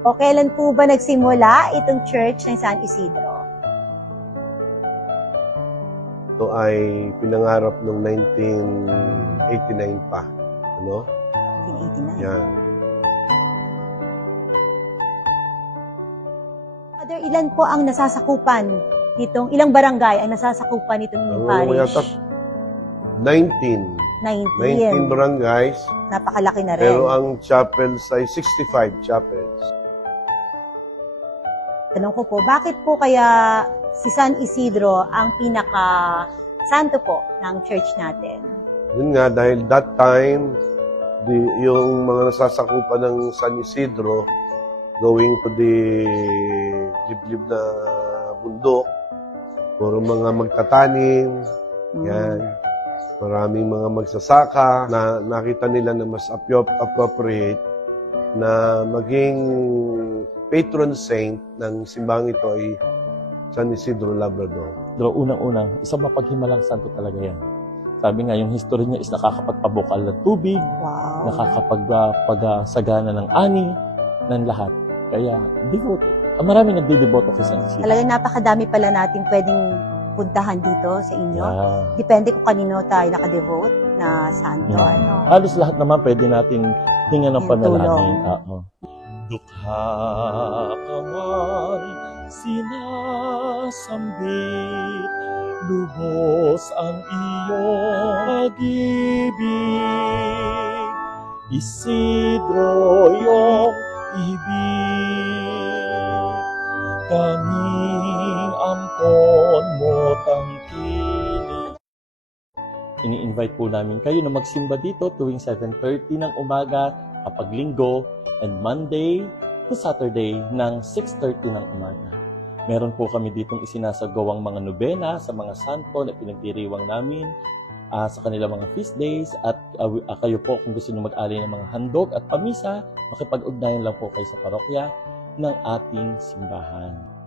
O kailan po ba nagsimula itong church ng San Isidro? Ito ay pinangarap noong 1989 pa. Ano? 1989. Yan. Father, ilan po ang nasasakupan nitong, ilang barangay ang nasasakupan nitong Ang parish? yata 19. 19 19. barangays. Napakalaki na rin. Pero ang chapels ay 65 chapels. Tanong ko po, bakit po kaya si San Isidro ang pinaka santo po ng church natin? Yun nga, dahil that time, the, yung mga nasasakupan ng San Isidro, going to the liblib na bundok, puro mga magtatanim, Mm. yan. Maraming mga magsasaka na nakita nila na mas appro- appropriate na maging patron saint ng simbang ito ay San Isidro Labrador. Pero unang-unang, isang mapaghimalang santo talaga yan. Sabi nga, yung history niya is nakakapagpabukal ng tubig, Wow. nakakapagpag-sagana ng ani, ng lahat. Kaya, devote. Ah, Marami nagdideboto kay San Isidro. Talagang napakadami pala natin pwedeng puntahan dito sa inyo. Yeah. Depende kung kanino tayo nakadevote na santo. Mm. Ano. Halos lahat naman pwede nating hinga ng panalangin. tulong. Oo. Dukha ka man, sinasambit, lubos ang iyong pag-ibig. Isidro yung ibig, kaming Ini-invite po namin kayo na magsimba dito tuwing 7.30 ng umaga kapag linggo and Monday to Saturday ng 6.30 ng umaga. Meron po kami ditong isinasagawang mga nobena sa mga santo na pinagdiriwang namin ah, sa kanilang mga feast days at ah, kayo po kung gusto nyo mag-alay ng mga handog at pamisa, makipag-ugnayan lang po kayo sa parokya ng ating simbahan.